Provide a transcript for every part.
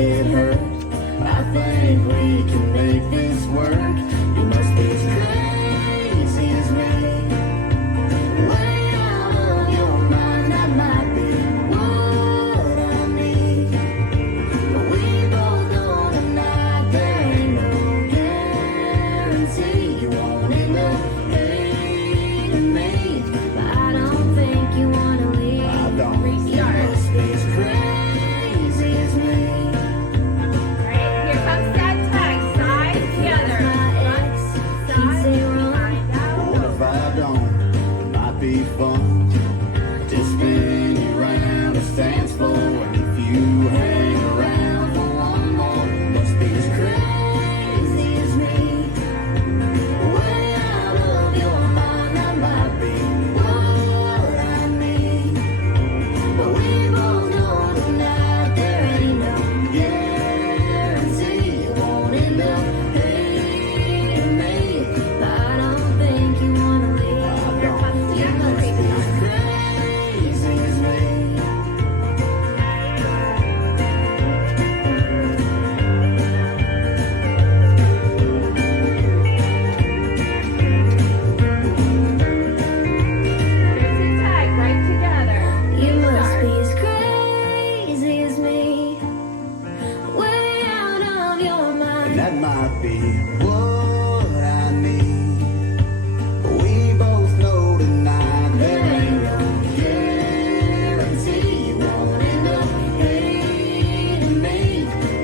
get hurt. I think we can make this work. You must be as crazy as me. Way out of your mind, that might be what I need. But we both know tonight there ain't no guarantee you won't end up hating me. But I don't think you wanna leave. I don't. You must be as crazy as me. Here comes that tag. Side together. What if I don't? It might be fun to spin you around the dance floor. And if you hang around for one more, must be as crazy as me. Way out of your mind, that might be what I need. But we both know tonight there ain't no guarantee you won't end up hating me. But I don't think you wanna leave. I don't. You must be as crazy as me. Here's the tag. Right together. You must be as crazy as me. Way out of your mind. And that might be what I need. But we both know tonight there ain't no guarantee you won't end up hating me.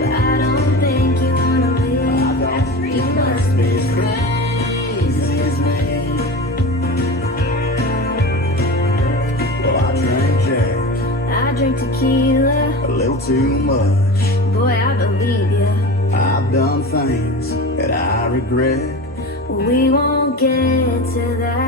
But I don't think you wanna leave. I don't. You must be as crazy as me. Well, I drank Jack I drink tequila, a little too much. boy, I believe ya. I've done things that I regret. We won't get to that